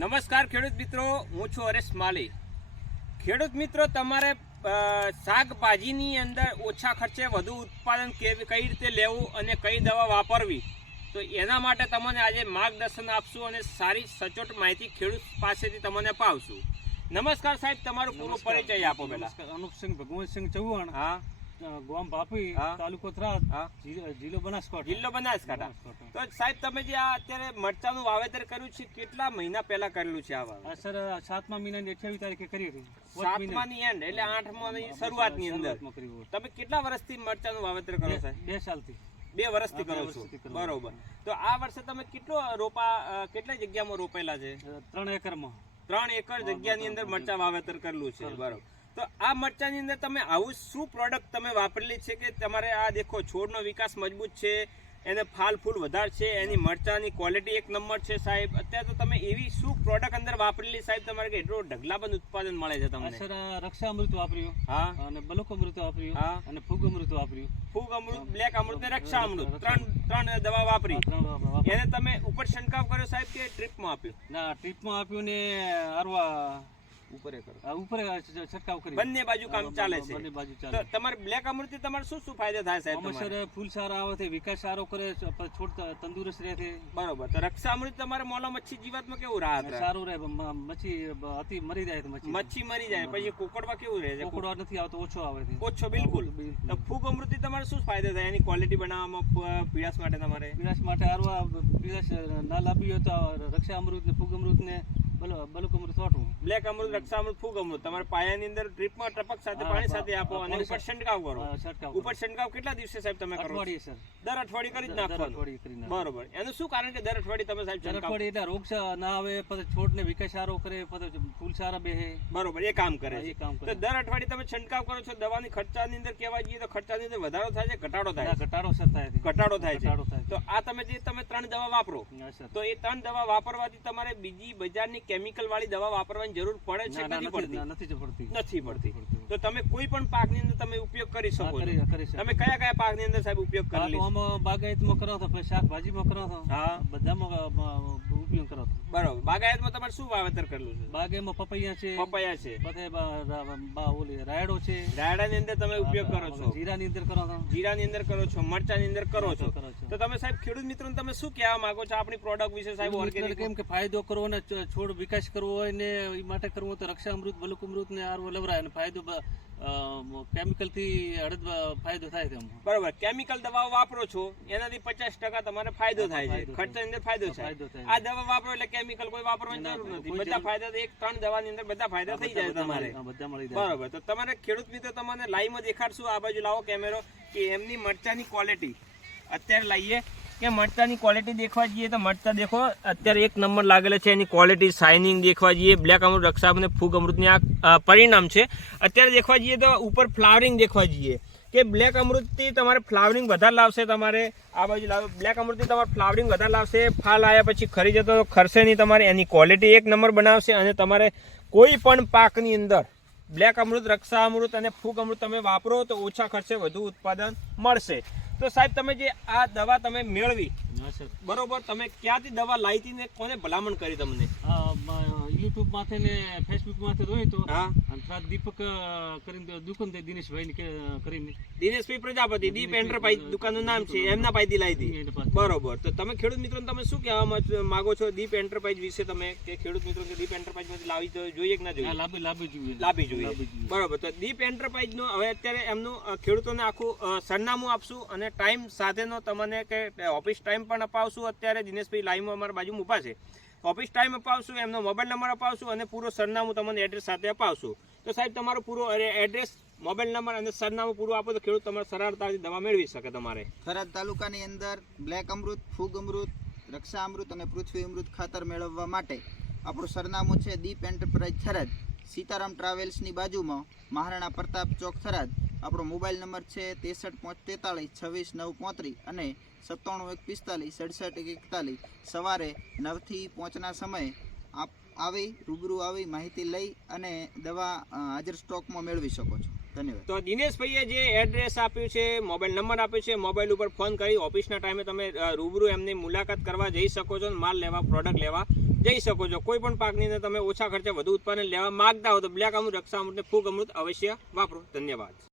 નમસ્કાર ખેડૂત મિત્રો હું છું હરેશ માલી. ખેડૂત મિત્રો તમારે શાકભાજીની અંદર ઓછા ખર્ચે વધુ ઉત્પાદન કેવી કઈ રીતે લેવું અને કઈ દવા વાપરવી? તો એના માટે તમને આજે માર્ગદર્શન આપશું અને સારી સચોટ માહિતી ખેડૂત પાસેથી તમને પાવશું. નમસ્કાર સાહેબ તમારો પૂરો પરિચય આપો પહેલા. અનુપસિંહ ભગવંતસિંહ ચૌહાણ. હા. ગામ ભાપી તાલુકો જિલ્લો બનાસકાંઠા. જિલ્લો બનાસકાંઠા. તો સાહેબ તમે જે આ અત્યારે મરચાનું વાવેતર કર્યું છે કેટલા મહિના પહેલા કરેલું છે આ વાવેતર? સર સાતમા મહિનાની અઠ્યાવીસ તારીખે કરી હતી. સાતમાની એન્ડ એટલે આઠમાની શરૂઆતની અંદર. તમે કેટલા વર્ષથી મરચાનું વાવેતર કરો બે- સાહેબ? બે સાલથી. બે વર્ષથી કરો છો. બરોબર. તો આ વર્ષે તમે કેટલો રોપા કેટલા જગ્યામાં રોપેલા છે? ત્રણ એકરમાં. ત્રણ એકર જગ્યાની અંદર મરચા વાવેતર કરેલું છે. બરોબર. તો આ મરચાની અંદર તમે આવું શું પ્રોડક્ટ તમે વાપરેલી છે કે તમારે આ દેખો છોડનો વિકાસ મજબૂત છે એને ફાલ ફૂલ વધારે છે એની મરચાની ક્વોલિટી એક નંબર છે સાહેબ. અત્યારે તો તમે એવી શું પ્રોડક્ટ અંદર વાપરેલી સાહેબ તમારે કે એટલું ઢગલાબંધ ઉત્પાદન મળે છે તમને? સર રક્ષા અમૃત વાપર્યું. હા? અને બલક અમૃત વાપર્યું. હા. અને ફૂગ અમૃત વાપર્યું. ફૂગ અમૃત બ્લેક અમૃત ને રક્ષા અમૃત. ત્રણ ત્રણ દવા વાપરી. એને તમે ઉપર છંટકાવ કર્યો સાહેબ કે ટ્રીપમાં આપ્યું? ના ટ્રીપમાં આપ્યું ને આરવા ઉપર કરો. આ ઉપર છ- બંને બાજુ કામ ચાલે છે. બંને બાજુ ચાલે. તમારે બ્લેક અમૃત તમારે શું શું ફાયદા થાય સાહેબ તમારે? ફૂલ સારા આવે છે વિકાસ સારો કરે છોડ તંદુરસ્ત રહે છે. બરોબર. તો રક્ષા અમૃત તમારે મોલા મચ્છી જીવાતમાં કેવું રાહત સારું રહે મચ્છી અતિ મરી જાય છે મચ્છી. મચ્છી મરી જાય પછી કોકડમાં કેવું રહે છે? નથી આવતો ઓછો આવે છે. ઓછો બિલકુલ. તો ફૂગ અમૃત તમારે શું ફાયદા થાય? એની ક્વોલિટી બનાવવામાં પીળાશ માટે તમારે? પીળાશ માટે આરવા પીળાશ ના લાવી હોય તો રક્ષા અમૃત ને ફૂગ અમૃત ને બલુક અમૃત રક્ષા અમૃત ફૂગ અમૃત. તમારે પાયાની અંદર ડ્રીપમાં ટપક સાથે પાણી સાથે આપો અને ઉપર છંટકાવ કરો. ઉપર છંટકાવ કેટલા દિવસે સાહેબ તમે કરો સર. દર અઠવાડિયે કરી જ નાખવાનું. નાખો. બરોબર. એનું શું કારણ કે દર અઠવાડિયે તમે સાહેબ દર અઠવાડિયે એટલે રોગ ના આવે પછી છોડને વિકાસ સારો કરે પછી ફૂલ સારા બેહે. બરોબર એ કામ કરે એ કામ તો કરે દર અઠવાડિયે તમે છંટકાવ કરો છો દવાની ખર્ચાની અંદર કહેવા જઈએ તો ખર્ચાની અંદર વધારો થાય છે ઘટાડો થાય ઘટાડો થાય ઘટાડો થાય છે. તો આ તમે જે તમે ત્રણ દવા વાપરો તો એ ત્રણ દવા વાપરવાથી તમારે બીજી બજારની કેમિકલ વાળી દવા વાપરવાની જરૂર પડે છે નથી પડતી? નથી પડતી. નથી પડતી. પડતી. તો તમે કોઈ પણ પાકની અંદર તમે ઉપયોગ કરી શકો કરી છો તમે કયા કયા પાકની અંદર સાહેબ ઉપયોગ કરો તો આમાં બાગાયતમાં કરો તો પછી શાકભાજીમાં કરો તો. હા. બધામાં ઉપયોગ કરો છો બરોબર. બાગાયતમાં તમારે શું વાવેતર કરેલું છે? બાગેમાં પપૈયા છે. પપૈયા છે. બા- ઓલી રાયડો છે. રાયડાની અંદર તમે ઉપયોગ કરો છો? જીરાની અંદર કરો છો જીરાની અંદર કરો છો મરચાની અંદર કરો છો? કરો છો. તો તમે સાહેબ ખેડૂત મિત્રો તમે શું કહેવા માંગો છો આપણી પ્રોડક્ટ વિશે? સાહેબ ઓર્ગેનિક કેમ કે ફાયદો કરવો ને છોડ વિકાસ કરવો હોય ને એ માટે કરવો હોય તો રક્ષા અમૃત બલુક અમૃત ને આરવો લવરાય અને ફાયદો કેમિકલથી હળદ ફાયદો થાય છે આમાં. બરોબર. કેમિકલ દવાઓ વાપરો છો એનાથી પચાસ ટકા તમારે ફાયદો થાય છે. ખર્ચાની અંદર ફાયદો થાય. આ દવા વાપરો એટલે કેમિકલ કોઈ વાપરવાની જરૂર નથી. બધા ફાયદા એક ત્રણ દવાની અંદર બધા ફાયદા થઈ જાય તમારે. બધા મળી જાય. બરોબર. તો તમારે ખેડૂત મિત્રો તમને લાઈવમાં દેખાડશું આ બાજુ. લાવો કેમેરો કે એમની મરચાની ક્વોલિટી અત્યારે લાવીએ કે મરચાની ક્વોલિટી દેખવા જઈએ તો મરચા દેખો, અત્યારે એક નંબર લાગેલા છે, એની ક્વોલિટી શાઇનિંગ દેખવા જઈએ. બ્લેક અમૃત રક્ષાબ અને ફૂગ અમૃતની આ પરિણામ છે. અત્યારે દેખવા જઈએ તો ઉપર ફ્લાવરિંગ દેખવા જઈએ. કે બ્લેક અમૃતથી તમારે ફ્લાવરિંગ વધારે લાવશે તમારે. આ બાજુ લાવો. બ્લેક અમૃતથી તમારે ફ્લાવરિંગ વધારે લાવશે. ફાલ આવ્યા પછી ખરી જતો ખરશે નહીં તમારે. એની ક્વોલિટી એક નંબર બનાવશે અને તમારે કોઈ પણ પાકની અંદર બ્લેક અમૃત રક્ષા અમૃત અને ફૂગ અમૃત તમે વાપરો તો ઓછા ખર્ચે વધુ ઉત્પાદન મળશે. તો સાહેબ તમે જે આ દવા તમે મેળવી બરોબર તમે ક્યાંથી દવા લાવી હતી ને કોને ભલામણ કરી તમને? યુટ્યુબ માથે ને ફેસબુક માથે જોઈ તો. હા. અને દીપક કરીને દુકાન દે દિનેશભાઈ ને કરીને. દિનેશભાઈ પ્રજાપતિ દીપ એન્ટરપ્રાઇઝ દુકાનનું નામ છે એમના પાસેથી લાવી હતી બરોબર. તો તમે ખેડૂત મિત્રો તમે શું કહેવા માંગ- છો દીપ એન્ટરપ્રાઇઝ વિશે તમે? કે ખેડૂત મિત્રો કે દીપ એન્ટરપ્રાઇઝમાંથી લાવી તો જોઈએ કે ના જોઈએ? લાભી લાભી જોઈએ. લાભી જોઈએ. બરોબર. તો દીપ એન્ટરપ્રાઇઝનું હવે અત્યારે એમનું ખેડૂતોને આખું સરનામું આપશું અને ટાઈમ સાથેનો તમને કે ઓફિસ ટાઈમ પણ અપાવશું અત્યારે. દિનેશભાઈ લાઈવમાં અમારા બાજુમાં ઊભા છે. ઓફિસ ટાઈમ અપાવશું, એમનો મોબાઈલ નંબર અપાવશું અને પૂરો સરનામું તમને એડ્રેસ સાથે અપાવશું. તો સાહેબ, તમારો પૂરો એડ્રેસ મોબાઈલ નંબર અને સરનામું પૂરું આપો તો ખેડૂત તમારે સરળતાથી દવા મેળવી શકે તમારે. થરાદ તાલુકાની અંદર બ્લેક અમૃત, ફૂગ અમૃત, રક્ષા અમૃત અને પૃથ્વી અમૃત ખાતર મેળવવા માટે આપણું સરનામું છે દીપ એન્ટરપ્રાઇઝ થરાદ. સીતારામ ટ્રાવેલ્સની બાજુમાં મહારાણા પ્રતાપ ચોક થરાદ. આપણો મોબાઈલ નંબર છે ત્રેસઠ પાંચ તેતાલીસ છવ્વીસ, નવ, પોત્રીસ અને સત્તાણું એક પિસ્તાલીસ, સડસઠ એક એકતાલીસ. સવારે નવથી પાંચના સમયે આપ આવી, રૂબરૂ આવી માહિતી લઈ અને દવા હાજર સ્ટોકમાં મેળવી શકો છો. ધન્યવાદ. તો દિનેશભાઈએ જે એડ્રેસ આપ્યું છે, મોબાઈલ નંબર આપ્યો છે, મોબાઈલ ઉપર ફોન કરી, ઓફિસના ટાઈમે તમે રૂબરૂ એમની મુલાકાત કરવા જઈ શકો છો માલ લેવા, પ્રોડક્ટ લેવા જઈ શકો છો. કોઈ પણ પાકની અંદર તમે ઓછા ખર્ચે વધુ ઉત્પાદન લેવા માંગતા હો તો બ્લેક અમૃત, રક્ષા અમૃત ફૂગ અમૃત અવશ્ય વાપરો. ધન્યવાદ.